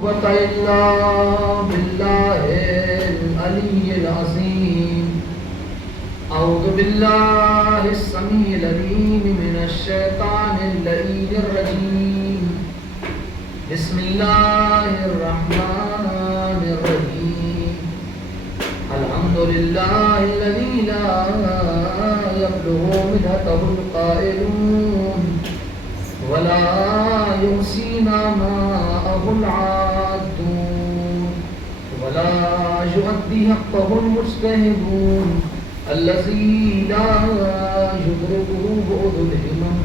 إلا بالله العلي العظيم. أعوذ بالله السميع العليم من الشيطان اللعين الرجيم. بسم الله الرحمن الرحيم. الحمد لله الذي لا يبلغ مدحته القائلون ولا يحصي نعماءه العادون ولا يؤدي حقه المجتهدون الذي لا يدركه بعد الهمم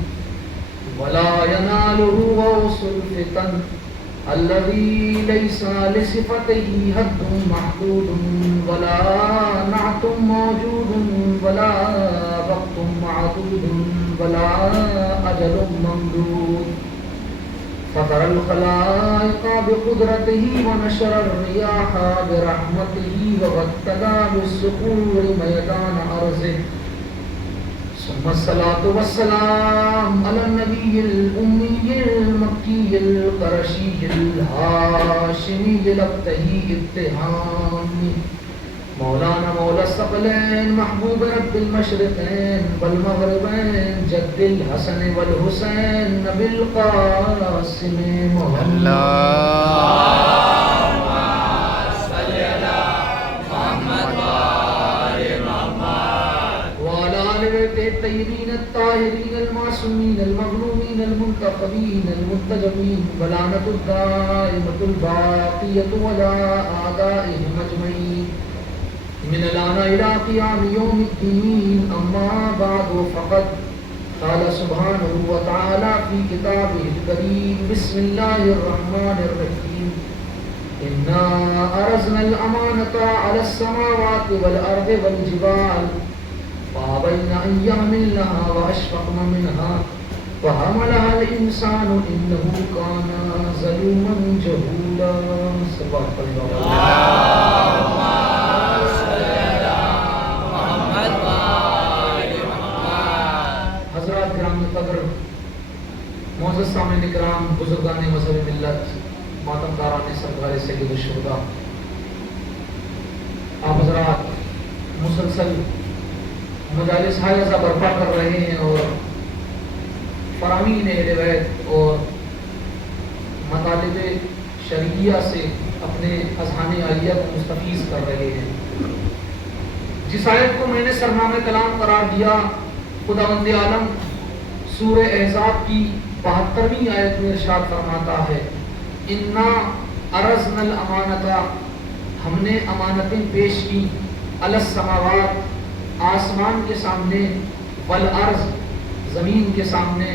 ولا يناله غوص الفتن الذي ليس لصفته حد محدود ولا نعت موجود ولا وقت معدود ولا أجل ممدود. فطر الخلائق بقدرته ونشر الرياح برحمته وابتدى بالصخور ميدان أرضه. ثم الصلاة والسلام على النبي الأمي المكي القرشي الهاشمي الأبتهي ابتهامي مولانا مولا الثقلين محبوب رب المشرقين والمغربين جد الحسن والحسين نبي القاسم محمد. الطيبين الطاهرين المعصومين المظلومين المنتخبين المنتجبين ولعنة الدائمة الباقية ولا أعدائهم أجمعين من الآن إلى قيام يوم الدين. أما بعد فقد قال سبحانه وتعالى في كتابه الكريم بسم الله الرحمن الرحيم. إنا أرزنا الأمانة على السماوات والأرض والجبال فأبين أن يحملنها وأشفقن منها وحملها الإنسان إنه كان ظلوما جهولا. سبحان الله. اللهم صل على محمد وآل محمد. حضرات کرام قدر، معزز سامعین کرام، بزرگان مذہب ملت، ماتمداران سرکار سید الشہداء، آپ حضرات مسلسل مجالس حائزہ برپا کر رہے ہیں اور فرامین اہل بیت اور مطالب شرعیہ سے اپنے اذہان عالیہ کو مستفیض کر رہے ہیں. جس آیت کو میں نے سرنامہ کلام قرار دیا، خداوند عالم سورہ احزاب کی 72ویں آیت میں ارشاد فرماتا ہے انا ارزنا الامانۃ، ہم نے امانتیں پیش کی، علی السماوات، آسمان کے سامنے، والارض، زمین کے سامنے،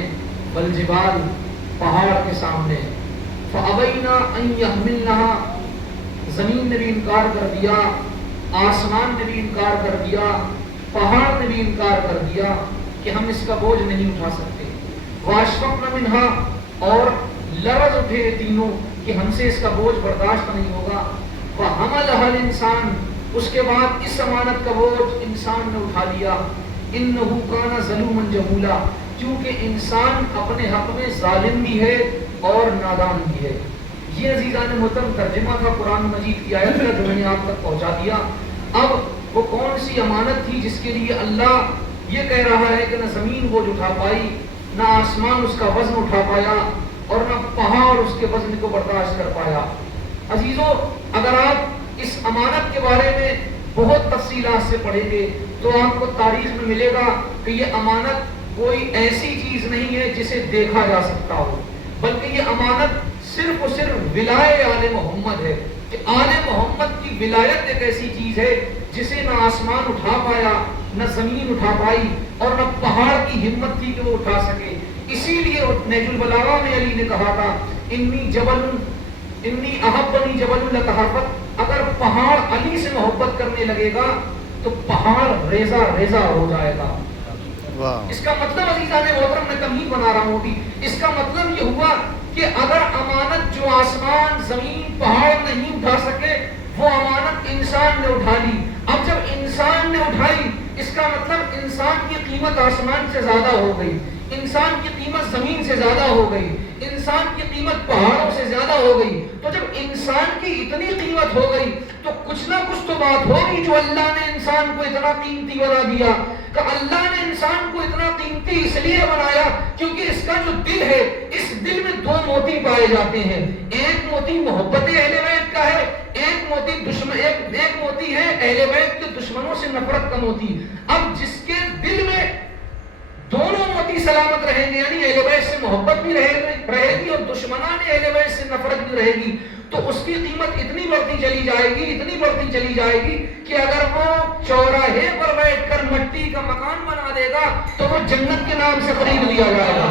والجبال، پہاڑ کے سامنے، فابینا ان یحملنها، زمین نے بھی انکار کر دیا، آسمان نے بھی انکار کر دیا، پہاڑ نے بھی انکار کر دیا کہ ہم اس کا بوجھ نہیں اٹھا سکتے، واشفقن منها، اور لرز اٹھے تینوں کہ ہم سے اس کا بوجھ برداشت نہیں ہوگا، وحملها الانسان، اس کے بعد اس امانت کا بوجھ انسان نے اٹھا لیا، انہو کان ظلوما جہولا، کیونکہ انسان اپنے حق میں ظالم بھی ہے اور نادان بھی ہے. یہ عزیزان محترم ترجمہ تھا قرآن مجید کی آیت کا جو میں نے آپ تک پہنچا دیا. اب وہ کون سی امانت تھی جس کے لیے اللہ یہ کہہ رہا ہے کہ نہ زمین بوجھ اٹھا پائی، نہ آسمان اس کا وزن اٹھا پایا، اور نہ پہاڑ اس کے وزن کو برداشت کر پایا. عزیزو، اگر آپ اس امانت کے بارے میں بہت تفصیلات سے پڑھیں گے تو آپ کو تاریخ میں ملے گا کہ یہ امانت کوئی ایسی چیز نہیں ہے جسے دیکھا جا سکتا ہو، بلکہ یہ امانت صرف اور صرف ولایت آل محمد ہے، کہ آل محمد کی ولایت ایک ایسی چیز ہے جسے نہ آسمان اٹھا پایا، نہ زمین اٹھا پائی، اور نہ پہاڑ کی ہمت تھی کہ وہ اٹھا سکے. اسی لیے نہج البلاغہ میں علی نے کہا تھا انی احبنی جبل لتحرک، اگر پہاڑ علی سے محبت کرنے لگے گا تو پہاڑ ریزہ ریزہ ہو جائے گا. اس کا مطلب عزیزان محترم میں تمہید بنا رہا ہوں ابھی، اس کا مطلب یہ ہوا کہ اگر امانت جو آسمان زمین پہاڑ نہیں اٹھا سکے وہ امانت انسان نے اٹھا لی. اب جب انسان نے اٹھائی اس کا مطلب انسان کی قیمت آسمان سے زیادہ ہو گئی، انسان کی قیمت زمین سے زیادہ ہو گئی، انسان کی قیمت پہاڑوں سے زیادہ ہو گئی. تو جب انسان انسان کی اتنی قیمت ہو گئی تو کچھ نہ کچھ تو بات ہوگی جو اللہ نے انسان کو اتنا قیمتی بنا دیا. کہ اللہ نے انسان کو اتنا قیمتی اس لیے بنایا کیونکہ اس کا جو دل ہے, اس دل میں دو موتی پائے جاتے ہیں. ایک موتی محبت اہل بیت کا ہے, ایک موتی ہے اہل بیت کے دشمنوں سے نفرت کا موتی. اب جس کے دل میں دونوں موتی سلامت رہیں گے, یعنی اہل بیت سے محبت بھی رہے گی اور دشمنان اہل بیت سے نفرت بھی رہے گی, تو اس کی قیمت اتنی بڑھتی چلی جائے گی کہ اگر وہ چوراہے پر بیٹھ کر مٹی کا مکان بنا دے گا تو وہ جنت کے نام سے خرید لیا جائے گا.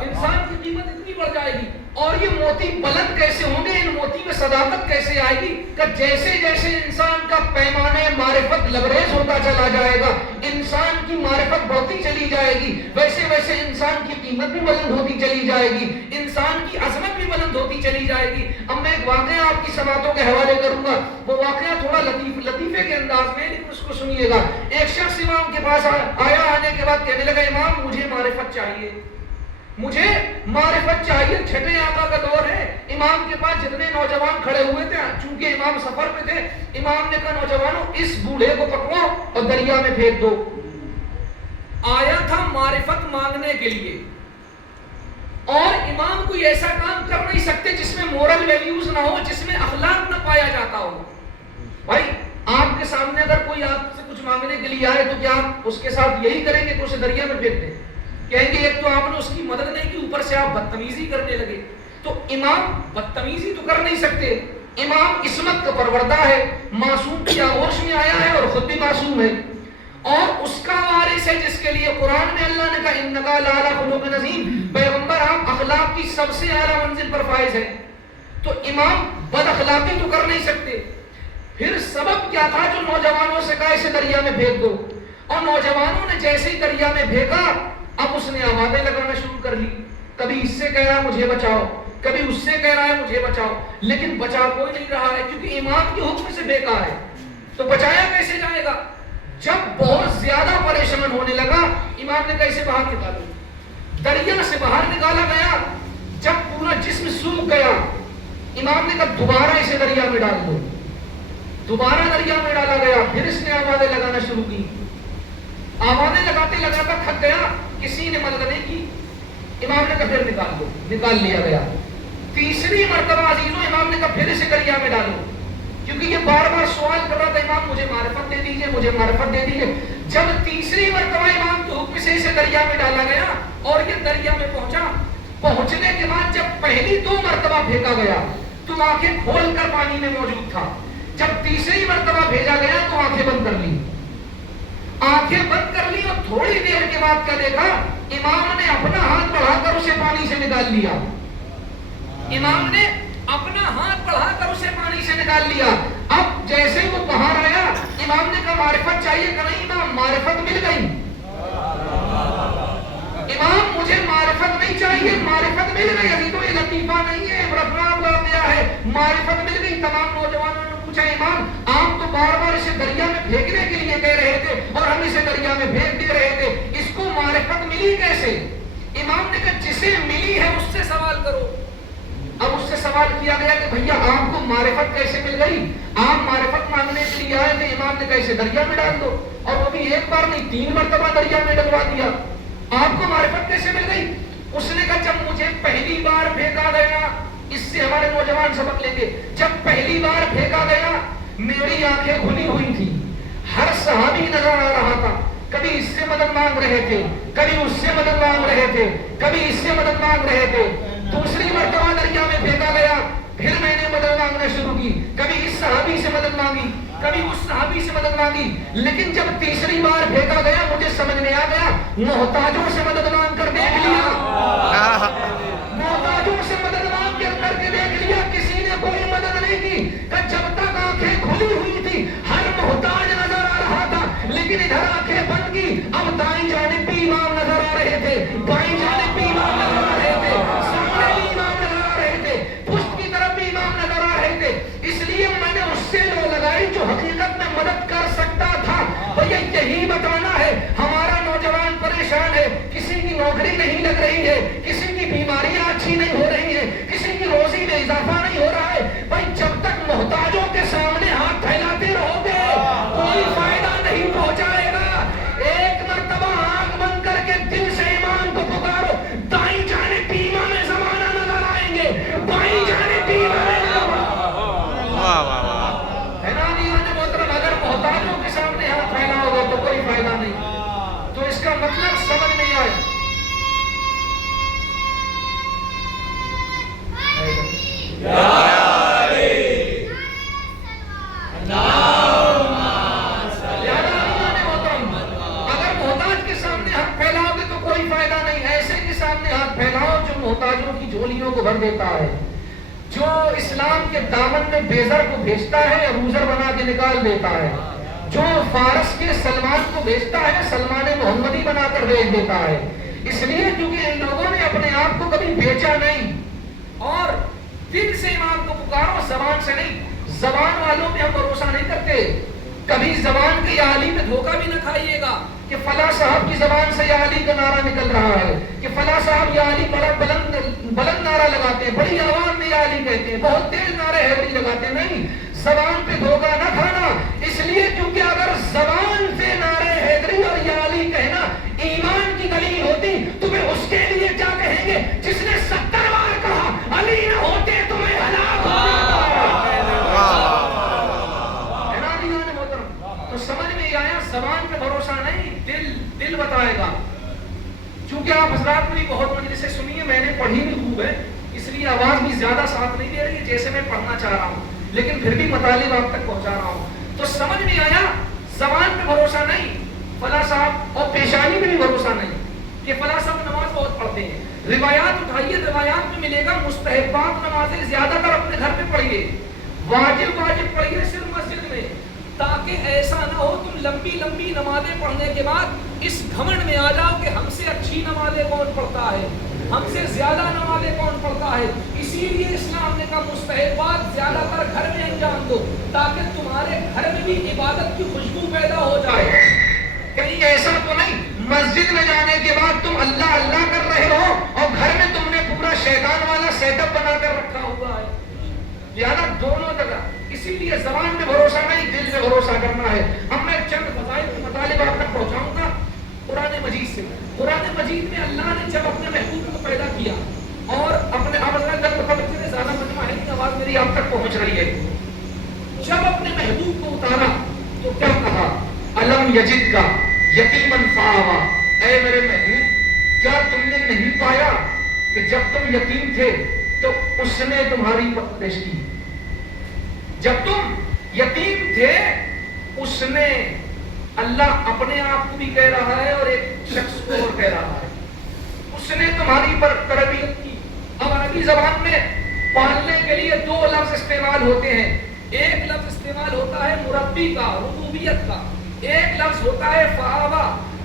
انسان کی قیمت اتنی بڑھ جائے گی. اور یہ موتی بلند کیسے ہوں گے, ان موتی میں صداقت کیسے آئے گی کہ جیسے جیسے انسان کا پیمانہ معرفت لبریز ہوتا چلا جائے گا, انسان کی معرفت بڑھتی چلی جائے گی, ویسے ویسے انسان کی قیمت بھی بلند ہوتی چلی جائے گی, انسان کی عظمت بھی بلند ہوتی چلی جائے گی. اب میں ایک واقعہ آپ کی سماعتوں کے حوالے کروں گا. وہ واقعہ تھوڑا لطیفے کے انداز میں, لیکن اس کو سنیے گا. ایک شخص امام کے پاس آیا, آنے کے بعد کہنے لگا, امام مجھے معرفت چاہیے, مجھے معرفت چاہیے. چھٹے آقا کا دور ہے. امام کے پاس جتنے نوجوان کھڑے ہوئے تھے, چونکہ امام سفر پہ تھے, امام نے کہا نوجوانوں اس بوڑھے کو پکڑو اور دریا میں پھینک دو. آیا تھا معرفت مانگنے کے لیے, اور امام کوئی ایسا کام کر نہیں سکتے جس میں مورل ویلیوز نہ ہو, جس میں اخلاق نہ پایا جاتا ہو. بھائی آپ کے سامنے اگر کوئی آپ سے کچھ مانگنے کے لیے آئے تو کیا آپ اس کے ساتھ یہی کریں گے کہ اسے دریا میں پھینک دیں؟ کہیں گے ایک تو آپ نے اس کی مدد نہیں کی, اوپر سے آپ بدتمیزی کرنے لگے. تو امام بدتمیزی تو کر نہیں سکتے. امام عصمت کا پروردہ ہے, معصوم کی آغوش میں آیا ہے اور خود بھی معصوم ہے, اور اس کا وارث ہے جس کے لیے قرآن میں اللہ نے کہا انکا لعلی خلق عظیم, پیغمبر آپ اخلاق کی سب سے اعلیٰ منزل پر فائز ہے. تو امام بد اخلاقی تو کر نہیں سکتے. پھر سبب کیا تھا جو نوجوانوں سے کہا اسے دریا میں پھینک دو, اور نوجوانوں نے جیسے ہی دریا میں پھینکا, اب اس نے آوازیں لگانا شروع کر لی. کبھی اس سے کہہ رہا ہے مجھے بچاؤ, کبھی اس سے کہہ رہا ہے مجھے بچاؤ, لیکن بچا کوئی نہیں رہا ہے کیونکہ امام کے حکم سے پھینکا ہے. تو بچایا کیسے جائے گا؟ جب بہت زیادہ پریشان ہونے لگا, امام نے کہا اسے باہر نکالو. دریا سے باہر نکالا گیا. جب پورا جسم سوکھ گیا, امام نے کہا دوبارہ اسے دریا میں ڈال دو. دوبارہ دریا میں ڈالا گیا. پھر اس نے آوازیں لگانا شروع کی. آوازیں لگاتے لگاتا تھک گیا, کسی نے مدد نہیں کی. امام نے کہا پھر نکال دو. نکال لیا گیا. تیسری مرتبہ عزیزوں امام نے کہا پھر اسے دریا میں ڈالو, کیونکہ یہ بار بار سوال کر رہا تھا, امام مجھے معرفت دے دیجئے, مجھے معرفت دے دیجئے. جب تیسری مرتبہ امام کے حکم سے اسے دریا میں ڈالا گیا اور یہ دریا میں پہنچا, پہنچنے کے بعد جب پہلی 2 مرتبہ پھینکا گیا تو آنکھیں کھول کر پانی میں موجود تھا. جب تیسری مرتبہ بھیجا گیا تو آنکھیں بند کر لی. آنکھیں بند کر لی اور تھوڑی دیر کے بعد کیا دیکھا, امام نے اپنا ہاتھ بڑھا کر اسے پانی سے نکال لیا. امام نے اپنا ہاتھ بڑھا کر اسے پانی سے نکال لیا. اب جیسے وہ باہر آیا, امام نے کہا معرفت چاہیے کہ نہیں؟ امام معرفت مل گئی. امام مجھے معرفت نہیں چاہیے, معرفت مل گئی. ابھی تو یہ لطیفہ نہیں ہے, عبرتناک واقعہ ہے. معرفت مل گئی. تمام نوجوانوں نے پوچھا امام آپ تو بار بار اسے دریا میں پھینکنے کے لیے کہہ رہے تھے اور ہم اسے دریا میں پھینک دے رہے تھے, اس کو معرفت ملی کیسے؟ امام نے کہا جسے ملی ہے اس سے سوال کرو. اب اس سے سوال کیا گیا کہ بھیا آپ کو معرفت کیسے مل گئی؟ آپ معرفت مانگنے کے لیے آئے تھے. امام نے کہا اسے دریا میں ڈال دو, اور وہ بھی ایک بار نہیں 3 مرتبہ دریا میں ڈلوا دیا. آپ کو معرفت کیسے مل گئی؟ اس نے کہا جب مجھے پہلی بار پھینکا گیا, اس سے ہمارے نوجوان سبق لیں گے, جب پہلی بار پھینکا گیا میری آنکھیں کھلی ہوئی تھی, ہر صحابی نظر آ رہا تھا. کبھی اس سے مدد مانگ رہے تھے, کبھی اس سے مدد مانگ رہے تھے, کبھی اس سے مدد مانگ رہے تھے. دوسری مرتبہ دریا میں پھینکا گیا, پھر میں نے مدد مانگنا شروع کی. کبھی اس صحابی سے مدد مانگی, کبھی اس صحابی سے مدد مانگی. لیکن جب تیسری بار پھینکا گیا مجھے سمجھ میں آ گیا, محتاجوں سے مدد مانگ کر دیکھ لیا, محتاجوں سے مدد مانگ کر کے دیکھ لیا, کسی نے کوئی مدد نہیں کی. کہ جب تک آنکھیں کھلی ہوئی تھی ہر محتاج نظر آ رہا تھا, لیکن ادھر آنکھیں بند کی. اب دائیں جانب بھی امام نظر آ رہے تھے, بائیں جانب بھی امام نظر آ رہے تھے, سامنے بھی امام نظر آ رہے تھے, پشت کی طرف بھی امام نظر آ رہے تھے. اس لیے میں نے اس سے لو لگائی جو حقیقت میں مدد کر سکتا تھا. بھیا یہی بتانا ہے, ہمارا نوجوان پریشان ہے, کسی کی نوکری نہیں لگ رہی ہے, کسی کی بیماریاں اچھی نہیں ہو رہی ہیں, کسی کی روزی میں اضافہ نہیں ہو اگر محتاج کے سامنے ہاتھ پھیلاؤ گے تو کوئی فائدہ نہیں، ایسے کے سامنے ہاتھ پھیلاؤ جو محتاجوں کی جھولیوں کو بھر دیتا ہے، جو اسلام کے دامن میں بیزر کو بھیجتا ہے روزر بنا کے نکال دیتا ہے، جو فارس کے سلمان کو بھیجتا ہے سلمان محمدی بنا کر بھیج دیتا ہے۔ اس لیے کیونکہ ان لوگوں نے اپنے آپ کو کبھی بیچا نہیں، اور دل سے امام کو پکارو، زبان سے نہیں۔ زبان والوں پہ ہم بھروسہ نہیں کرتے، کبھی زبان کے یا علی میں دھوکہ بھی نہ کھائیے گا کہ فلاں صاحب کی زبان سے یا علی کا نعرہ نکل رہا ہے، کہ فلاں صاحب یا علی بڑا بلند نعرہ لگاتے ہیں، بڑی آواز میں یا علی کہتے ہیں، بہت تیز نعرے حیدری لگاتے ہیں۔ نہیں، زبان پہ دھوکہ نہ کھانا، اس لیے کیونکہ اگر زبان سے نعرے حیدری اور یا علی کہنا ایمان کی دلیل ہوتی تو پھر اس کے لیے کیا کہیں گے جس نے 70 بار کہا علی نہ ہوتے تو میں ہلاک ہوتا۔ تو سمجھ میں آیا، زبان پہ بھروسہ نہیں، دل بتائے گا۔ چونکہ آپ حضرات نے بہت مجلسیں سنی ہے، میں نے پڑھی بھی خوب ہے، اس لیے آواز بھی زیادہ ساتھ نہیں دے رہی ہے جیسے میں پڑھنا چاہ رہا ہوں، لیکن پھر بھی مطالب آپ تک پہنچا رہا ہوں۔ تو سمجھ میں آیا، زبان پہ بھروسہ نہیں، فلاں صاحب، اور پیشانی پہ بھی بھروسہ نہیں کہ فلاں صاحب نماز بہت پڑھتے ہیں۔ روایات اٹھائیے، روایات میں ملے گا مستحبات نمازیں زیادہ تر اپنے گھر میں پڑھیے، واجب پڑھیے صرف مسجد میں، تاکہ ایسا نہ ہو تم لمبی لمبی نمازیں پڑھنے کے بعد اس گھمنڈ میں آ جاؤ کہ ہم سے اچھی نمازیں کون پڑھتا ہے، ہم سے زیادہ نمازیں کون پڑھتا ہے۔ اسی لیے اسلام نے کہا مستحبات زیادہ تر گھر میں انجام دو، تاکہ تمہارے گھر میں بھی عبادت کی خوشبو پیدا ہو جائے۔ کہیں ایسا تو نہیں مسجد میں جانے کے بعد تم اللہ اللہ کر رہے ہو اور گھر میں تم نے پورا شیطان والا سیٹ اپ بنا کر رکھا ہوا ہے، لہٰذا دونوں جگہ۔ اسی لیے زبان پہ بھروسہ نہیں، دل سے بھروسہ کرنا ہے۔ اب میں چند فضائل کے مطالب آپ تک پہنچاؤں گا قرآن مجید سے۔ قرآن مجید میں اللہ نے جب اپنے محبوب کو پیدا کیا اور اپنے بچے زیادہ مجمع ہے، آواز میری آپ تک پہنچ رہی ہے، جب اپنے محبوب کو اتارا تو کیا کہا؟ الم یجد کا یتیمن فآوا، اے میرے محبوب کیا تم نے نہیں پایا کہ جب تم یتیم تھے تو اس نے تمہاری پرورش کی؟ جب تم یتیم تھے اس نے، اللہ اپنے آپ کو بھی کہہ رہا ہے اور ایک شخص کو اور کہہ رہا ہے، اس نے تمہاری پر تربیت کی۔ اب عربی زبان میں پالنے کے لیے دو لفظ استعمال ہوتے ہیں، ایک لفظ استعمال ہوتا ہے مربی کا، ربوبیت کا، ایک لفظ ہوتا ہے فآوا۔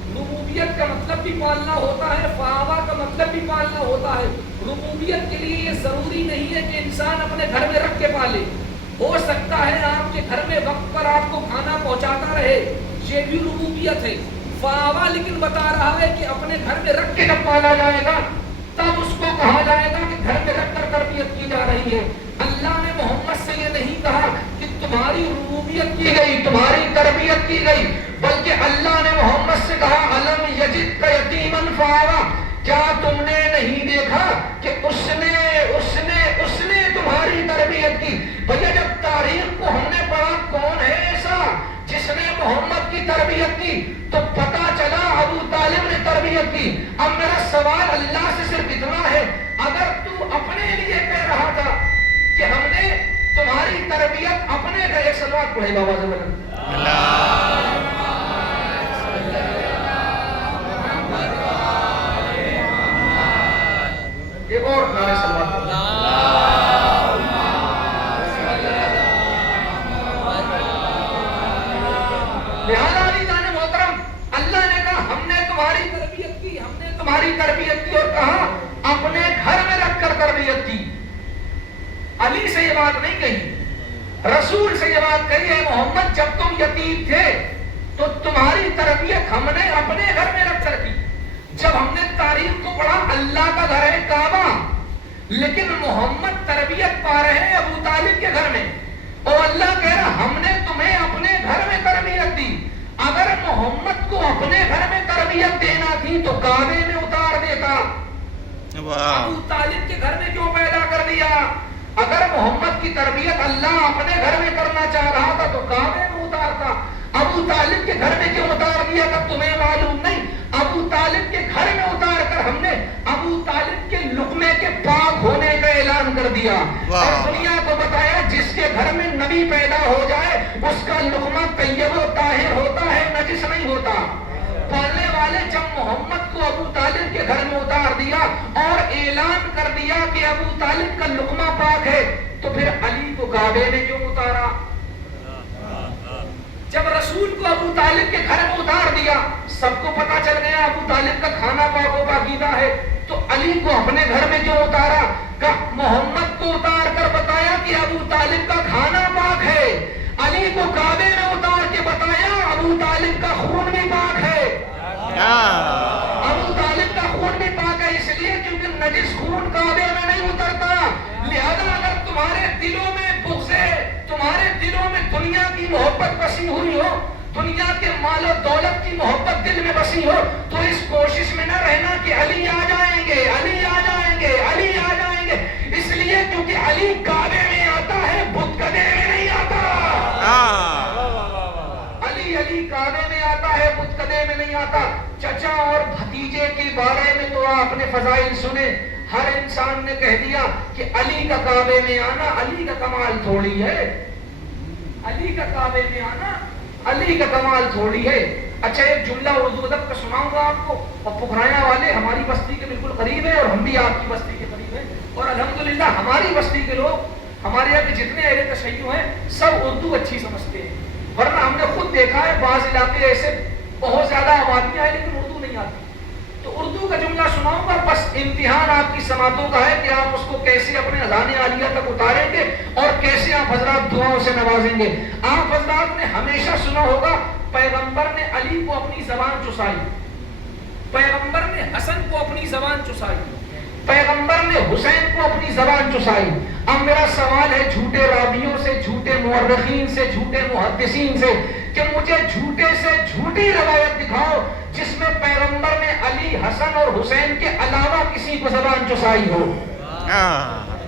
ربوبیت کا مطلب بھی پالنا ہوتا ہے، فآوا کا مطلب بھی پالنا ہوتا ہے۔ ربوبیت کے لیے یہ ضروری نہیں ہے کہ انسان اپنے گھر میں رکھ کے پالے، ہو سکتا ہے آپ کے گھر میں وقت پر آپ کو کھانا پہنچاتا رہے، یہ بھی ربوبیت ہے۔ فآوا لیکن بتا رہا ہے کہ اپنے گھر میں رکھ کے جب پالا جائے گا تب اس کو کہا جائے گا کہ گھر میں رکھ کر تربیت کی جا رہی ہے۔ اللہ نے محمد سے یہ نہیں کہا کہ تمہاری ربوبیت کی گئی، تمہاری تربیت کی گئی، بلکہ اللہ نے محمد سے کہا الم یجد کا یتیمن فآوا، کیا تم نے نہیں دیکھا کہ اس نے تمہاری تربیت کی؟ بھیا جب تاریخ کو ہم نے پڑھا کون ہے ایسا جس نے محمد کی تربیت کی، تو پتا چلا ابو طالب نے تربیت کی۔ اب میرا سوال اللہ سے صرف اتنا ہے، اگر تو اپنے لیے کہہ رہا تھا کہ ہم نے تمہاری تربیت اپنے گھر، ایک صلوات پڑھے بابا زبان ایک اور نعرے صلوات پڑھے۔ لہذا علی جان محترم، اللہ نے کہا ہم نے تمہاری تربیت کی، ہم نے تمہاری تربیت کی، اور کہا اپنے گھر میں رکھ کر تربیت کی۔ علی سے یہ بات نہیں کہی، رسول سے یہ بات کہی ہے محمد جب تم یتیم تھے تو تمہاری تربیت ہم نے اپنے گھر میں رکھ کر کی۔ جب ہم نے تاریخ کو پڑھا اللہ کا گھر ہے کعبہ، لیکن محمد تربیت پا رہے ہیں ابو طالب کے گھر میں، اور اللہ کہہ رہا ہم نے تمہیں اپنے گھر میں تربیت دی۔ اگر محمد کو اپنے گھر میں تربیت دینا تھی تو کعبے میں اتار دیتا، ابو طالب کے گھر میں کیوں پیدا کر دیا؟ اگر محمد کی تربیت اللہ اپنے گھر میں کرنا چاہ رہا تھا تو کعبے میں اتارتا، ابو طالب کے گھر میں کیوں اتار دیا تھا تمہیں معلوم نہیں؟ ابو طالب کے گھر میں اتار کر ہم نے ابو طالب کے لقمے کے پاک ہونے کا اعلان کر دیا اور دنیا کو بتایا جس کے گھر میں نبی پیدا ہو جائے اس کا لقمہ طیب و طاہر ہوتا ہے، نجس نہیں ہوتا۔ پڑھنے والے جب محمد کو ابو طالب کے گھر میں اتار دیا اور اعلان کر دیا کہ ابو طالب کا لقمہ پاک ہے، تو پھر علی کو کعبے میں کیوں اتارا؟ جب رسول کو ابو طالب کے گھر میں اتار دیا، سب کو پتا چل گیا ابو طالب کا کھانا پاک و پاکیزہ ہے، تو علی کو اپنے گھر میں کیوں اتارا؟ کہ محمد کو اتار کر بتایا کہ ابو طالب کا کھانا پاک ہے، علی کو کعبے میں اتار کے بتایا ابو طالب کا خون بھی پاک ہے۔ ابو طالب کا خون بھی پاک ہے اس لیے کیونکہ نجس خون کعبے میں نہیں اترتا۔ لہذا اگر تمہارے دلوں میں بغض ہے، تمہارے دلوں میں دنیا کی محبت بسی ہوئی ہو، دنیا کے مال و دولت کی محبت دل میں بسی ہو، تو اس کوشش میں نہ رہنا کہ علی آ جائیں گے، علی آ جائیں گے، علی آ جائیں گے، اس لیے کیونکہ علی کعبے میں آتا ہے، بت کدے میں نہیں آتا۔ علی کعبے میں آتا ہے، بت کدے میں نہیں آتا۔ چچا اور بھتیجے کے بارے میں تو آپ نے فضائل سنے، ہر انسان نے کہہ دیا کہ علی کا کعبے میں آنا علی کا کمال تھوڑی ہے، علی کا کعبے میں آنا علی کا کمال تھوڑی ہے۔ اچھا ایک جملہ اردو ادب کا سناؤں گا آپ کو، اور پکرایا والے ہماری بستی کے بالکل قریب ہے اور ہم بھی آپ کی بستی کے قریب ہیں، اور الحمدللہ ہماری بستی کے لوگ، ہمارے یہاں کے جتنے اہل تشیع ہیں سب اردو اچھی سمجھتے ہیں، ورنہ ہم نے خود دیکھا ہے بعض علاقے ایسے بہت زیادہ آبادیاں ہیں لیکن اردو نہیں آتی۔ تو اردو کا جملہ سناؤں گا، بس امتحان آپ کی سماعتوں کا ہے کہ آپ اس کو کیسے اپنے اذان عالیہ تک اتاریں گے اور کیسے آپ حضرات دعاؤں سے نوازیں گے۔ آپ حضرات نے ہمیشہ سنا ہوگا پیغمبر نے علی کو اپنی زبان چسائی، پیغمبر نے حسن کو اپنی زبان چسائی، پیغمبر نے حسین کو اپنی زبان چسائی۔ اب میرا سوال ہے جھوٹے راویوں سے، جھوٹے مورخین سے، جھوٹے محدثین سے کہ مجھے جھوٹے سے جھوٹی روایت دکھاؤ جس میں پیغمبر نے علی، حسن اور حسین کے علاوہ کسی کو زبان چسائی ہو۔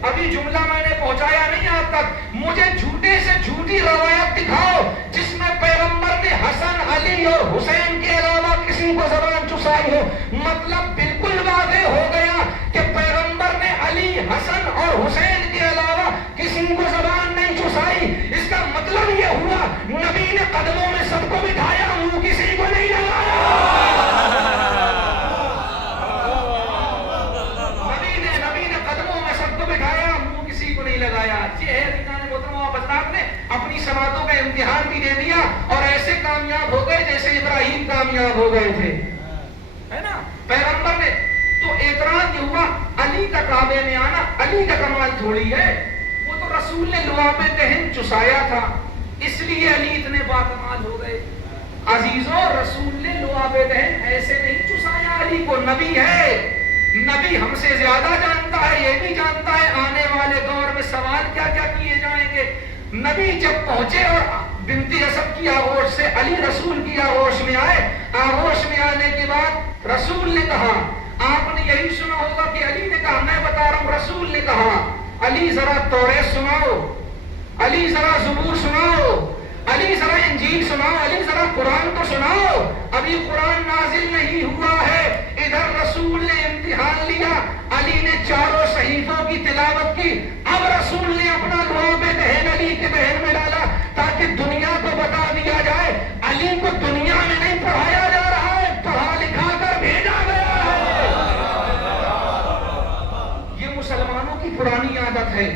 ابھی جملہ میں نے پہنچایا نہیں آپ تک، مجھے جھوٹے سے جھوٹی روایت دکھاؤ جس میں پیغمبر نے حسن، علی اور حسین کے علاوہ کسی کو زبان چسائی ہو۔ مطلب بالکل واضح ہو گیا کہ پیغمبر نے علی، حسن اور حسین کے علاوہ کسی کو زبان نہیں چسائی۔ اس کا مطلب یہ ہوا نبی نے قدموں میں سب کو بٹھایا، منہ کسی کو نہیں لگایا۔ نبی نے قدموں میں سب کو بٹھایا، منہ کسی کو نہیں لگایا۔ یہ ہے امتحان محترم حضرات نے اپنی سماعتوں کا امتحان بھی دے دیا اور ایسے کامیاب ہو گئے جیسے ابراہیم کامیاب ہو گئے تھے، ہے نا؟ پیغمبر نے تو اعتراض یہ ہوا علی کا کعبے میں آنا علی کا کمال تھوڑی ہے، وہ تو رسول نے لعاب دہن چسایا تھا اس لیے علی اتنے باکمال ہو گئے۔ عزیزوں رسول نے لعاب دہن ایسے نہیں چسایا علی کو، نبی ہے، نبی ہم سے زیادہ جانتا ہے، یہ بھی جانتا ہے آنے والے دور میں سوال کیا کیا کیے جائیں گے۔ نبی جب پہنچے اور بنت اسد کی آغوش سے علی رسول کی آغوش میں آئے، آغوش میں آنے کے بعد رسول نے کہا، آپ نے یہی سنا ہوگا کہ علی نے کہا، میں بتا رہا ہوں رسول نے کہا علی ذرا توریت سناؤ، علی ذرا زبور سناؤ، علی ذرا انجیل سناؤ، علی ذرا قرآن تو سناؤ۔ ابھی قرآن نازل نہیں ہوا ہے، ادھر رسول نے امتحان لیا، علی نے چاروں صحیفوں کی تلاوت کی، اب رسول نے اپنا لعاب دہن علی کے دہن میں ڈالا تاکہ دنیا کو بتا دیا جائے علی کو دنیا میں نہیں پڑھایا جا رہا ہے، پڑھا لکھا کر بھیجا گیا ہے۔ یہ مسلمانوں کی پرانی عادت ہے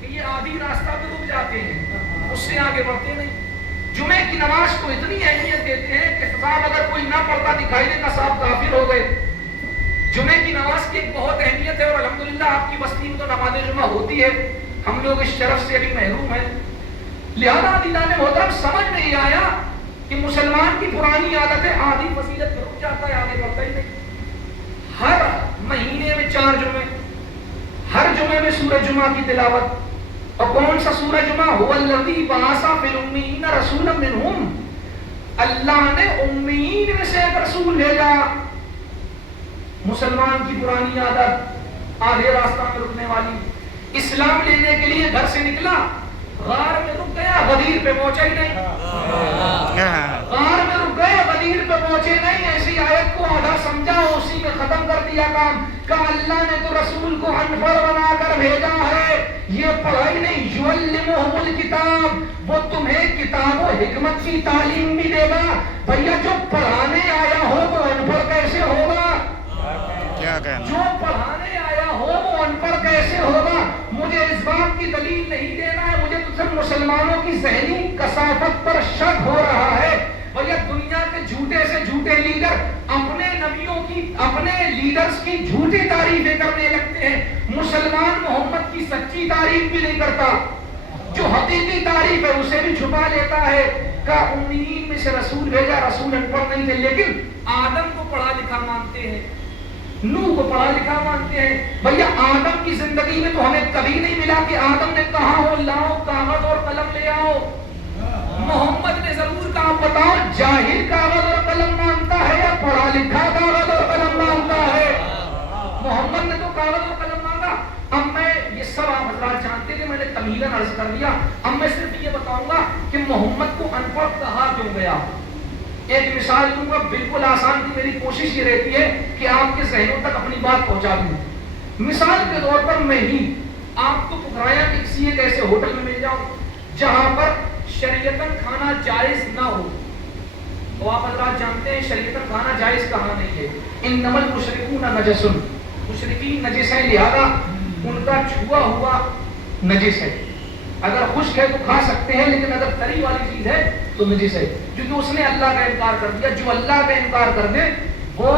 کہ یہ آدھی راستہ پہ رک جاتے ہیں، اس سے آگے بڑھتے نہیں۔ جمعے کی نماز کو اتنی اہمیت دیتے ہیں کہ صاحب اگر کوئی نہ پڑھتا دکھائی دیتا صاحب کافر ہو گئے۔ جمعے کی نماز کی ایک بہت اہمیت ہے اور الحمدللہ آپ کی بستی میں تو نماز جمعہ ہوتی ہے، ہم لوگ اس شرف سے ابھی محروم ہیں۔ لہذا دیدان محترم سمجھ نہیں آیا کہ مسلمان کی پرانی عادت ہے آدھی فضیلت میں رک جاتا ہے، آگے بڑھتا ہی نہیں۔ ہر مہینے میں 4 جمعے، ہر جمعے میں سورہ جمعہ کی تلاوت، اور کون سا سورہ جمعہ؟ هو الذی بعث فی الامین رسولا منہم، اللہ نے امیین میں سے ایک رسول بھیجا۔ مسلمان کی پرانی عادت آدھے راستہ میں رکنے والی، اسلام لینے کے لیے گھر سے نکلا، غار میں رک گیا، غدیر پہ پہنچا ہی نہیں، غار میں رک گیا دلیل پہ پہنچے نہیں، ایسی آیت کو آدھا سمجھا اور اسی میں ختم کر دیا کام، کہ اللہ نے تو رسول کو ان پڑھ بنا کر بھیجا ہے، یہ پڑھائی نہیں، یعلمہم الکتاب، وہ تمہیں کتاب و حکمت کی تعلیم بھی دے گا۔ بھیا جو پڑھانے آیا ہو وہ ان پڑھ کیسے ہوگا؟ کیا کہنا؟ جو پڑھانے آیا ہو وہ ان پڑھ کیسے ہوگا؟ مجھے اس بات کی دلیل نہیں دینا ہے، مجھے تو صرف مسلمانوں کی ذہنی کثافت پر شک ہو رہا ہے۔ بھیا دنیا کے جھوٹے سے جھوٹے لیڈر اپنے نبیوں کی، اپنے لیڈرز کی جھوٹی تعریفیں کرنے لگتے ہیں، مسلمان محمد کی سچی تعریف بھی نہیں کرتا، جو حقیقی تعریف ہے اسے بھی چھپا لیتا ہے۔ کہ امیین میں سے رسول بھیجا، رسول ان پڑھ نہیں تھے، لیکن آدم کو پڑھا لکھا مانتے ہیں، نوح کو پڑھا لکھا مانتے ہیں۔ بھیا آدم کی زندگی میں تو ہمیں کبھی نہیں ملا کہ آدم نے کہا ہو لاؤ کاغذ اور قلم لے آؤ، محمد نے ضرور کہا بتاؤ جاہل کاغذ اور قلم مانتا ہے یا پڑھا لکھا کاغذ اور قلم مانتا ہے؟ محمد نے تو کاغذ اور قلم مانگا۔ اب میں یہ سب آپ حضرات جانتے کہ میں نے تمہیداً عرض کر دیا، اب میں صرف یہ بتاؤں گا کہ محمد کو ان پڑھ کہا کیوں گیا۔ ایک مثال دوں گا بالکل آسان کی، میری کوشش یہ رہتی ہے کہ آپ کے ذہنوں تک اپنی بات پہنچا دوں۔ مثال کے طور پر میں ہی آپ کو پکرایا کہ کسی ایک ایسے ہوٹل میں مل جاؤں جہاں پر شریعتاً کھانا جائز نہ ہو، تو آپ حضرات جانتے ہیں شریعتاً کھانا جائز کہاں نہیں ہے، انما المشرکون نجس، مشرکین نجس ہیں، لہذا ان کا چھوا ہوا نجس ہے، اگر خشک ہے تو کھا سکتے ہیں لیکن اگر تری والی چیز ہے تو نجس ہے، کیونکہ اس نے اللہ کا انکار کر دیا، جو اللہ کا انکار کر دے وہ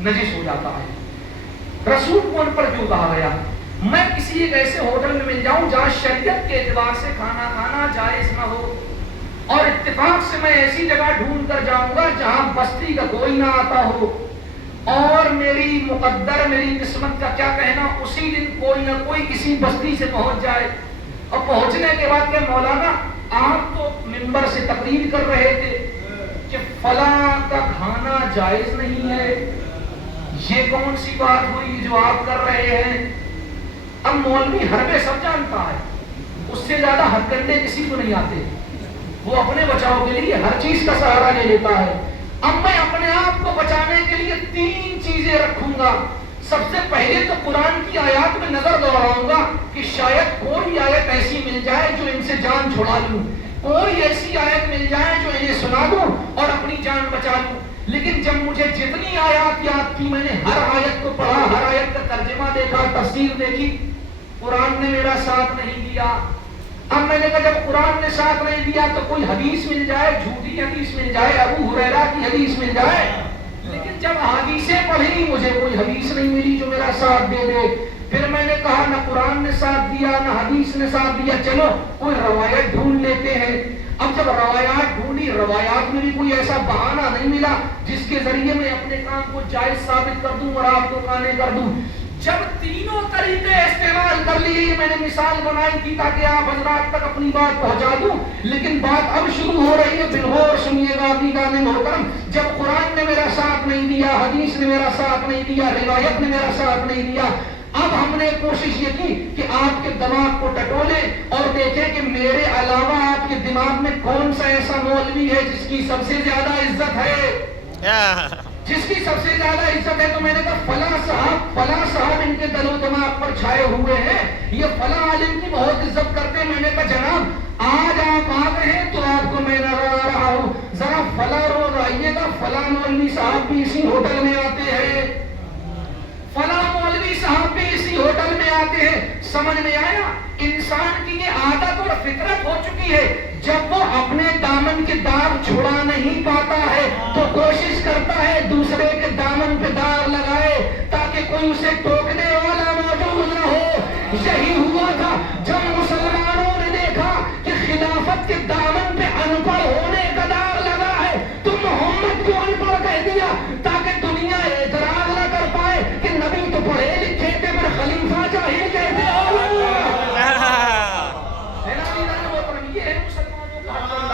نجس ہو جاتا ہے۔ رسول کو ان پر کیوں کہا گیا؟ میں کسی ایک ایسے ہوٹل میں مل جاؤں جہاں شریعت کے اعتبار سے کھانا کھانا جائز نہ ہو، اور اتفاق سے میں ایسی جگہ ڈھونڈ کر جاؤں گا جہاں بستی کا کوئی نہ آتا ہو، اور میری مقدر، میری قسمت کا کیا کہنا، اسی دن کوئی نہ کوئی کسی بستی سے پہنچ جائے، اور پہنچنے کے بعد کہ مولانا آپ تو منبر سے تقریر کر رہے تھے کہ فلاں کا کھانا جائز نہیں ہے، یہ کون سی بات ہوئی جو آپ کر رہے ہیں؟ اب مولوی حربے سب جانتا ہے، اس سے زیادہ ہتھ کنڈے کسی کو نہیں آتے، وہ اپنے بچاؤ کے لیے ہر چیز کا سہارا لے لیتا ہے۔ اب میں اپنے آپ کو بچانے کے لیے تین چیزیں رکھوں گا۔ سب سے پہلے تو قرآن کی آیات میں نظر دوڑاؤں گا کہ شاید کوئی آیت ایسی مل جائے جو ان سے جان چھڑا لوں، کوئی ایسی آیت مل جائے جو انہیں سنا دوں اور اپنی جان بچا لوں۔ لیکن جب مجھے جتنی آیات یاد کی میں نے ہر آیت کو پڑھا، ہر آیت کا ترجمہ دیکھا، تفسیر دیکھی، قرآن نے میرا ساتھ نہیں دیا۔ اب میں نے کہا جب قرآن نے ساتھ نہیں دیا تو کوئی حدیث مل جائے، جھوٹی حدیث مل جائے، ابو ہریرہ کی حدیث مل جائے، لیکن جب حدیثیں پڑھی مجھے کوئی حدیث نہیں ملی جو میرا ساتھ دے دے۔ پھر میں نے کہا نہ قرآن نے ساتھ دیا نہ حدیث نے ساتھ دیا، چلو کوئی روایت ڈھونڈ لیتے ہیں۔ اب جب روایات ڈھونڈی، روایات میں بھی کوئی ایسا بہانہ نہیں ملا جس کے ذریعے میں اپنے کام کو جائز ثابت کر دوں اور آپ کو قانع کر دوں۔ جب تینوں طریقے استعمال کر لیے، یہ میں نے مثال بنائی تھی تاکہ آپ حضرات تک اپنی بات پہنچا دوں، لیکن بات اب شروع ہو رہی ہے، بالغور سنیے گا عزیزان محترم۔ جب قرآن نے میرا ساتھ نہیں دیا، حدیث نے میرا ساتھ نہیں دیا، روایت نے میرا ساتھ نہیں دیا، اب ہم نے کوشش یہ کی کہ آپ کے دماغ کو ٹٹولیں اور دیکھیں کہ میرے علاوہ آپ کے دماغ میں کون سا ایسا مولوی ہے جس کی سب سے زیادہ عزت ہے، جس کی سب سے زیادہ عزت ہے۔ تو میں نے کہا فلاں صاحب ان کے دل و دماغ پر چھائے ہوئے ہیں، یہ فلاں عالم کی بہت عزت کرتے ہیں۔ میں نے کہا جناب آج آپ آ گئے ہیں تو آپ کو میں نظر آ رہا ہوں، ذرا فلاں روز آئیے گا، فلاں مولوی صاحب بھی اسی ہوٹل میں آتے ہیں، فلاں مولوی صاحب بھی اسی ہوٹل میں آتے ہیں۔ سمجھ میں آیا؟ انسان کی یہ عادت اور فطرت ہو چکی ہے، جب وہ اپنے دامن کے داغ چھڑا نہیں پاتا ہے تو کوشش کرتا ہے دوسرے کے دامن پہ داغ لگائے تاکہ کوئی اسے ٹوکنے والا موجود نہ ہو۔ یہی ہوا تھا جب مسلمانوں نے دیکھا کہ خلافت کے دامن پہ ان پڑھ ہونے کا داغ لگا ہے تو محمد کو ان پڑھ کہہ دیا تاکہ دنیا اعتراض نہ کر پائے کہ نبی تو پڑھے لکھے تھے پر خلیفہ جاہل کہتے ہیں۔ یہ ہے مسلمانوں کا حق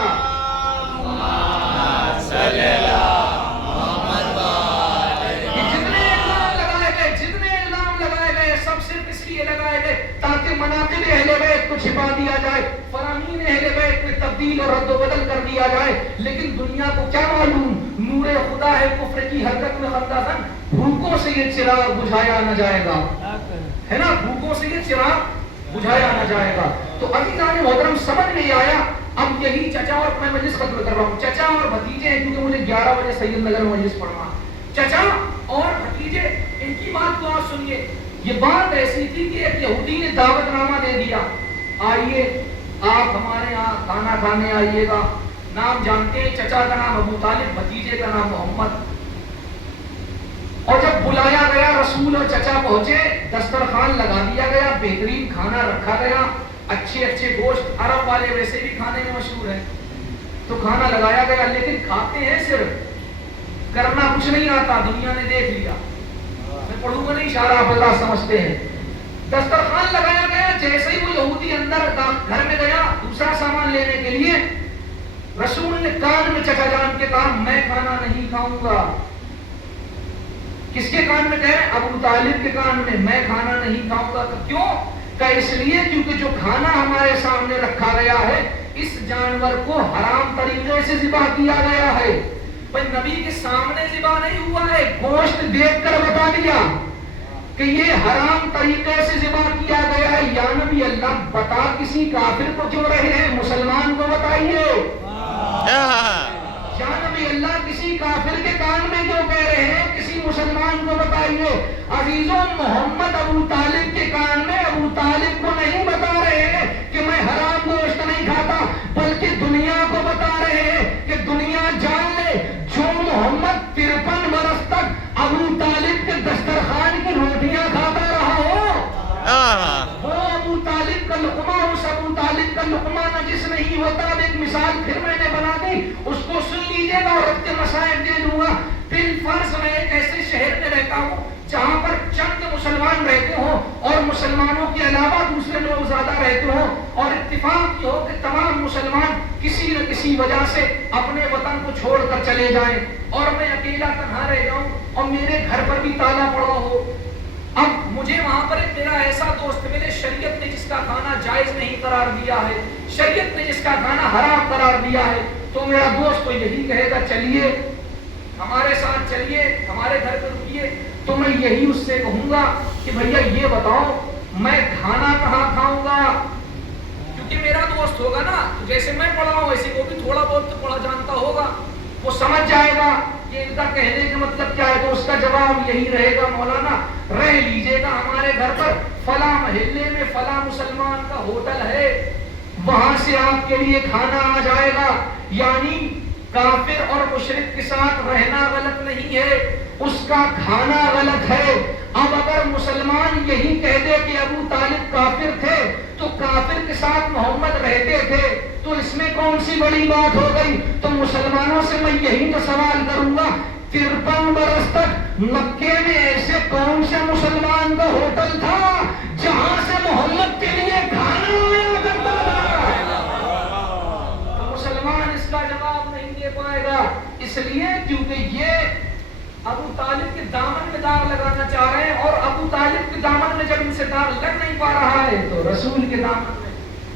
جتنے الزام لگائے گئے سب صرف اس لیے لگائے گئے تاکہ مناقب اہل بیت کو چھپا دیا جائے، فرامین اہل بیت میں تبدیل اور رد و بدل کر دیا جائے۔ لیکن دنیا کو کیا معلوم، نور خدا ہے کفر کی حرکت میں خندازن، بھوکوں سے یہ چراغ بجھایا نہ جائے گا، ہے نا، بھوکوں سے یہ چراغ بجھایا نہ جائے گا۔ تو عزیزان محترم سمجھ نہیں آیا، اب یہی چچا، اور میں مجلس ختم کر رہا ہوں، چچا اور بھتیجے ہیں، کیونکہ مجھے 11 بجے سید نگر میں مجلس پڑھنا، چچا اور بھتیجے، ان کی بات کو آپ سنیے۔ یہ بات ایسی تھی کہ ایک یہودی نے دعوت نامہ دے دیا، آئیے آپ ہمارے یہاں کھانا کھانے آئیے گا، نام جانتے ہیں، چچا کا نام ابو طالب، بھتیجے کا نام محمد۔ اور جب بلایا گیا، رسول اور چچا پہنچے، دسترخوان لگا دیا گیا، بہترین کھانا رکھا گیا، اچھے اچھے گوشت، عرب والے ویسے بھی کھانے میں مشہور ہیں، تو کھانا لگایا گیا، لیکن کھاتے ہیں صرف، کرنا کچھ نہیں آتا، دنیا نے دیکھ لیا، میں پڑھوں گا نہیں اشارہ، آپ اللہ سمجھتے ہیں۔ دسترخوان لگایا گیا، جیسے ہی وہ یہودی اندر گھر میں گیا دوسرا سامان لینے کے لیے، رسول نے کان میں چچا جان کے کہا میں کھانا نہیں کھاؤں گا۔ کس کے کان میں کہے؟ ابو طالب کے کان میں، میں کھانا نہیں کھاؤں گا۔ کیوں؟ کہ اس لیے کیونکہ جو کھانا ہمارے سامنے رکھا گیا ہے، اس جانور کو حرام طریقے سے ذبح کیا گیا ہے۔ پر نبی کے سامنے ذبح نہیں ہوا ہے، گوشت دیکھ کر بتا دیا کہ یہ حرام طریقے سے ذبح کیا گیا ہے۔ یا نبی اللہ بتا کسی کافر کو کیوں رہے ہیں، مسلمان کو بتائیے۔ یا نبی اللہ کسی کافر کے کان میں کیوں کہہ رہے ہیں، کسی مسلمان کو بتائیے۔ عزیزوں محمد ابو طالب کے کان میں ابو طالب کو نہیں بتا رہے ہیں کہ میں حرام گوشت نہیں کھاتا، بلکہ دنیا کو بتا رہے ہیں کہ دنیا جان لے جو محمد 53 برس تک ابو طالب کے دسترخوان کی روٹیاں کھاتا رہا ہو، وہ ابو طالب کا لقمہ اس ابو طالب کا لقمہ نجس نہیں ہوتا۔ اب ایک مثال پھر میں نے بنا دی، اس کو سن لیجیے گا اور ربط مسائل دے دوں گا۔ بالفرض میں ایک ایسے شہر میں رہتا ہوں جہاں پر چند مسلمان رہتے ہوں اور مسلمانوں کے علاوہ دوسرے لوگ زیادہ رہتے ہوں، اور اتفاق یہ ہو کہ تمام مسلمان کسی نہ کسی وجہ سے اپنے وطن کو چھوڑ کر چلے جائیں اور میں اکیلا تنہا رہ جاؤں اور میرے گھر پر بھی تالا پڑا ہو۔ اب مجھے وہاں پر ایک میرا ایسا دوست ملے، شریعت نے جس کا کھانا جائز نہیں قرار دیا ہے، شریعت نے جس کا کھانا حرام قرار دیا ہے، تو میرا دوست تو یہی کہے گا چلیے ہمارے ساتھ چلیے، ہمارے گھر پہ رکیے۔ تو میں یہی اس سے کہوں گا کہ بھیا یہ بتاؤ میں کھانا کہاں کھاؤں گا، کیونکہ میرا دوست ہوگا نا، جیسے میں پڑھا ہوں ویسے وہ بھی تھوڑا بہت تو پڑھا جانتا ہوگا، وہ سمجھ جائے گا کہ ان کا کہنے کا مطلب کیا ہے، تو اس کا جواب یہی رہے گا مولانا رہ لیجیے گا ہمارے گھر پر، فلاں محلے میں فلاں مسلمان کا ہوٹل ہے، وہاں سے آپ کے لیے کھانا آ جائے گا۔ یعنی کافر اور مشرک کے ساتھ رہنا غلط نہیں ہے، اس کا کھانا غلط ہے۔ اب اگر مسلمان یہی کہہ دے کہ ابو طالب کافر تھے تو کافر کے ساتھ محمد رہتے تھے، تو اس میں کون سی بڑی بات ہو گئی؟ تو مسلمانوں سے میں یہی تو سوال کروں گا، 53 برس تک مکے میں ایسے کون سے مسلمان کا ہوٹل تھا جہاں سے محمد کے لیے کھانا آیا کرتا تھا؟ تو مسلمان اس کا جواب نہیں دے پائے گا، اس لیے کیونکہ یہ ابو طالب کے دامن میں داغ لگانا چاہ رہے ہیں، اور ابو طالب کے دامن میں جب ان سے داغ لگ نہیں پا رہا ہے تو رسول کے دامن میں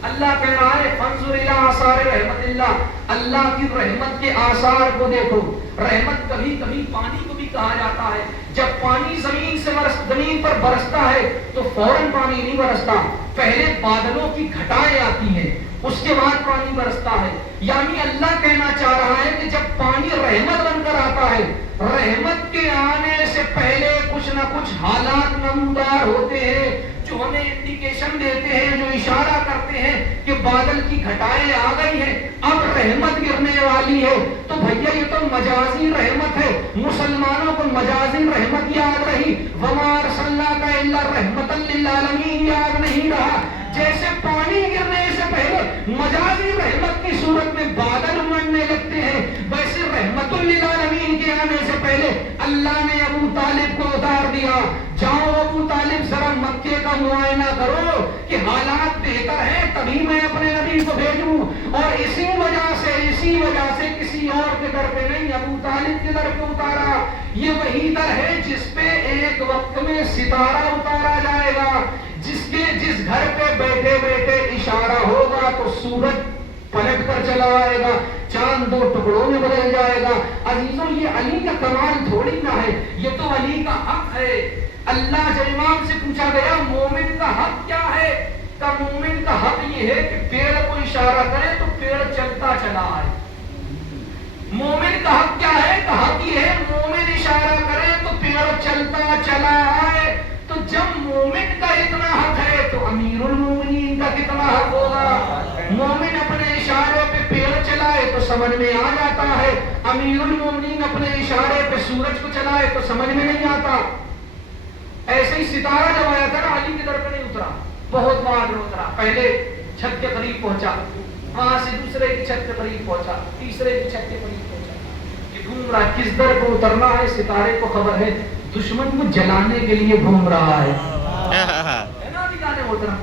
اللہ کہہ رہا ہے فانظر الی آثار رحمت اللہ، اللہ کی رحمت کے آثار کو دیکھو۔ رحمت کبھی کبھی پانی کو بھی کہا جاتا ہے، جب پانی زمین پر برستا ہے تو فوراً پانی نہیں برستا، پہلے بادلوں کی گھٹائیں آتی ہیں، اس کے بعد پانی برستا ہے۔ یعنی اللہ کہنا چاہ رہا ہے کہ جب پانی رحمت بن کر آتا ہے، رحمت کے آنے سے پہلے کچھ نہ کچھ حالات نمودار ہوتے ہیں جو ہمیں انڈیکیشن دیتے ہیں، جو اشارہ کرتے ہیں کہ بادل کی گھٹائیں آ گئی ہیں، اب رحمت گرنے والی ہے۔ تو بھیا یہ تو مجازی رحمت ہے، مسلمانوں کو مجازی رحمت یاد رہی، وما ارسلناک الا رحمتا للعالمین یاد نہیں رہا۔ جیسے پانی گرنے سے پہلے مجازی رحمت کی صورت میں بادل امڑنے لگتے ہیں، ویسے رحمت للعالمین کے آنے سے پہلے اللہ نے ابو طالب کو اتار دیا۔ جاؤ ابو طالب ذرا مکے کا معائنہ کرو کہ حالات بہتر ہیں، تبھی میں اپنے نبی کو بھیجوں، اور اسی وجہ سے کسی اور کے در پہ نہیں، ابو طالب کے در پہ اتارا۔ یہ وہی در ہے جس پہ ایک وقت میں ستارہ اتارا جائے گا، جس گھر پہ بیٹھے بیٹھے اشارہ ہوگا تو سورج پلٹ کر چلا آئے گا، چاند آسمان دو ٹکڑوں میں بدل جائے گا. عزیزوں یہ علی کا کمال تھوڑی نہ ہے, یہ تو علی کا حق ہے. اللہ جب امام سے پوچھا گیا مومن کا حق کیا ہے, کا مومن کا حق یہ ہے کہ پیڑ کو اشارہ کرے تو پیڑ چلتا چلا آئے. مومن کا حق کیا ہے, کا حق یہ ہے مومن اشارہ کرے تو پیڑ چلتا چلا آئے. تو جب مومن کا اتنا حق ہے تو امیر المومنین کا کتنا حق ہوگا. مومن اپنے اشارے پہ پیڑ چلائے تو سمجھ میں آ جاتا ہے, امیر المومنین اپنے اشارے پہ سورج کو چلائے تو سمجھ میں نہیں آتا. ایسے ہی ستارہ جب آیا تھا نا علی کی طرف نہیں اترا, بہت بعد میں اترا. پہلے چھت کے قریب پہنچا, وہاں سے دوسرے کی چھت کے قریب پہنچا, تیسرے کی چھت کے قریب پہنچا. یہ گھوم رہا, کس در کو اترنا ہے ستارے کو خبر ہے, دشمن کو جلانے کے لیے گھوم رہا ہے.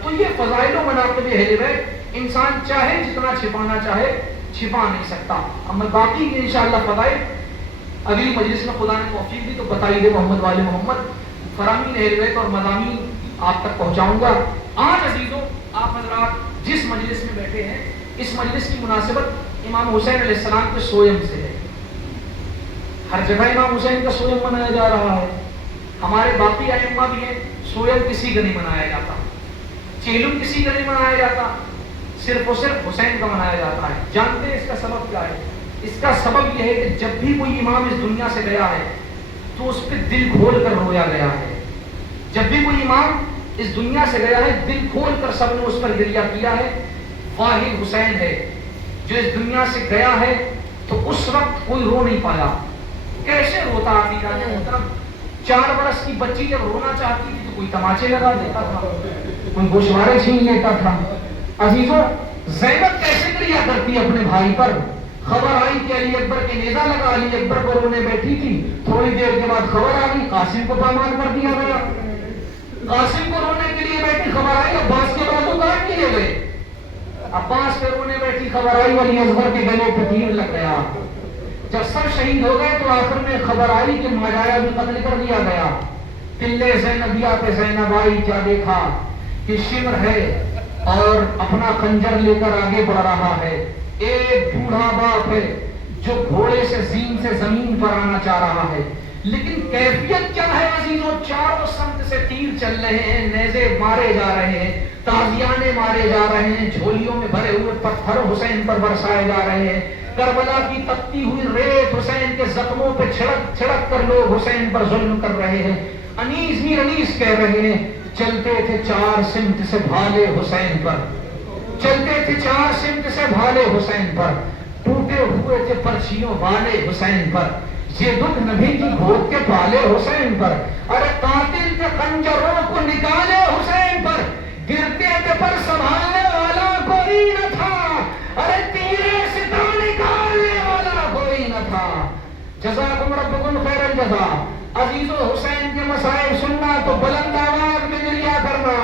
تو یہ فضائل و مناقب اہل بیت انسان چاہے جتنا چھپانا چاہے چھپا نہیں سکتا. اب میں باقی کی انشاءاللہ فضائل اگلی مجلس میں خدا نے توفیق دی تو بتائی دے محمد والے محمد فرامین اہل بیت اور مضامین آپ تک پہنچاؤں گا. آج عزیزوں آپ حضرات جس مجلس میں بیٹھے ہیں اس مجلس کی مناسبت امام حسین علیہ السلام کے سوئم سے ہے. ہر جگہ امام حسین کا سوئم منایا جا رہا ہے. ہمارے باقی ائمہ بھی ہیں, سوئم کسی کا نہیں منایا جاتا, چیلم کسی کا نہیں منایا جاتا, صرف اور صرف حسین کا منایا جاتا ہے. جانتے ہیں اس کا سبب کیا ہے؟ اس کا سبب یہ ہے کہ جب بھی کوئی امام اس دنیا سے گیا ہے تو اس پہ دل کھول کر رویا گیا ہے. جب بھی کوئی امام اس دنیا سے گیا ہے دل کھول کر سب نے اس پر گریہ کیا ہے. واحد حسین ہے جو اس دنیا سے گیا ہے تو اس وقت کوئی رو نہیں پایا. کیسے روتا آدمی کا محترم, 4 برس کی بچی جب رونا چاہتی تھی تو کوئی تماچے لگا دیتا تھا, کوئی گوشوارے چھین لیتا تھا. عزیزوں زینب کیسے گریہ کرتی اپنے بھائی پر. خبر آئی کہ علی اکبر کے نیزہ لگا, علی اکبر کو رونے بیٹھی تھی, تھوڑی دیر کے بعد خبر آ گئی قاسم کو پامال کر دیا گیا. قاسم کو رونے کے لیے بیٹھی, خبر آئی عباس کے بازو کاٹ دیے گئے. عباس کے رونے بیٹھی, خبر آئی علی اصغر کے گلے پہ تیر لگ گیا. جب سب شہید ہو گئے تو آخر میں خبر آئی کہ ماجایا بھی قتل کر دیا گیا. قلعے زینبیہ پہ زینب آئی, کیا دیکھا کہ شمر ہے اور اپنا خنجر لے کر آگے بڑھ رہا ہے. ایک بوڑھا باپ ہے جو گھوڑے سے زین سے زمین پر آنا چاہ رہا ہے. لیکن کیفیت کیا ہے عزیزوں, چاروں سمت سے تیر چل رہے ہیں, نیزے مارے جا رہے ہیں, تازیانے مارے جا رہے ہیں, جھولیوں میں بھرے ہوئے پتھر حسین پر برسائے جا رہے ہیں. کربلا کی تپتی ہوئی ریت حسین کے زخموں پہ چھڑک چھڑک کر لوگ حسین پر ظلم کر رہے ہیں. انیس میر انیس کہہ رہے ہیں, چلتے تھے 4 سمت سے بھالے حسین پر, چلتے تھے 4 سمت سے بھالے حسین پر, ٹوٹے ہوئے تھے پرچیوں والے حسین پر, یہ دکھ نبی کی گود کے پالے حسین پر. ارے قاتل تھے خنجروں کو نکالے حسین پر, گرتے تھے پر سنبھالنے والا کوئی نہ تھا. ارے تیرے ستا نکالنے والا کوئی نہ تھا. جزاکم ربکم خیر الجزا. عزیزو حسین کے مسائل سننا تو بلند آواز میں گریہ کرنا,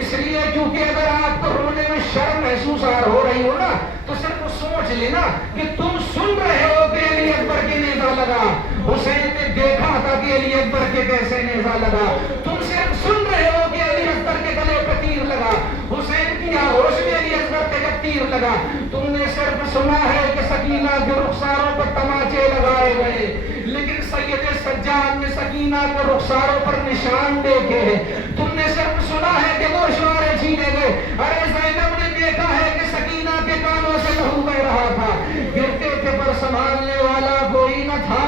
اس لیے کیونکہ اگر آپ کو رونے میں شرم محسوس ہو رہی ہو نا تو صرف سوچ لینا کہ تم سن رہے ہو کہ علی اکبر کے نیزہ لگا, حسین نے دیکھا تھا کہ علی اکبر کے کیسے نیزہ لگا. تم صرف سن رہے ہو کہ علی اکبر کے گلے پہ تیر لگا, حسین کی آغوش میں علی اکبر کے جب تیر لگا. تم نے صرف سنا ہے کہ سکینہ کے رخساروں پر تماچے لگائے گئے, لیکن سید سجاد نے سکینہ کے رخساروں پر نشان دیکھے ہیں. تم نے صرف سنا ہے کہ وہ شوارے چھینے گئے. ارے زینب نے دیکھا ہے کہ سکینہ کے کانوں سے لہو بہ رہا تھا, گرتے تھے پر سنبھالنے والا کوئی نہ تھا.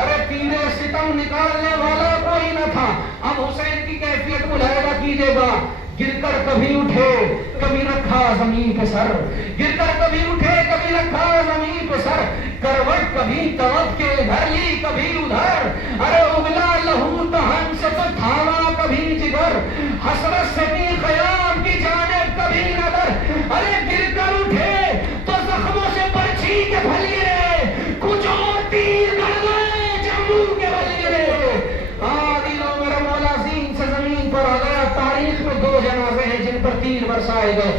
ارے تیرے ستم نکالنے والا کوئی نہ تھا. اب حسین کی کیفیت ملاحظہ کیجیے گا, گر کر کبھی اٹھے کبھی رکھا زمین پہ سر, گر کر کبھی اٹھے کبھی رکھا زمین پہ سر, کروٹ کبھی طرف کے ادھر لی کبھی ادھر. ارے اگلا لہو دہن سے تو تھاما کبھی جگر, حسرت سے بھی خیام کی جانب کبھی نظر. ارے گر کر اٹھے تو زخموں سے پرچھی کے پھل گرے, کچھ اور تیر گڑ گئے جموں کے بل گرے. دلوں میرا مولا زین سے زمین پر آ گیا. تاریخ میں 2 جنازے ہیں جن پر تیر برسائے گئے.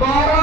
12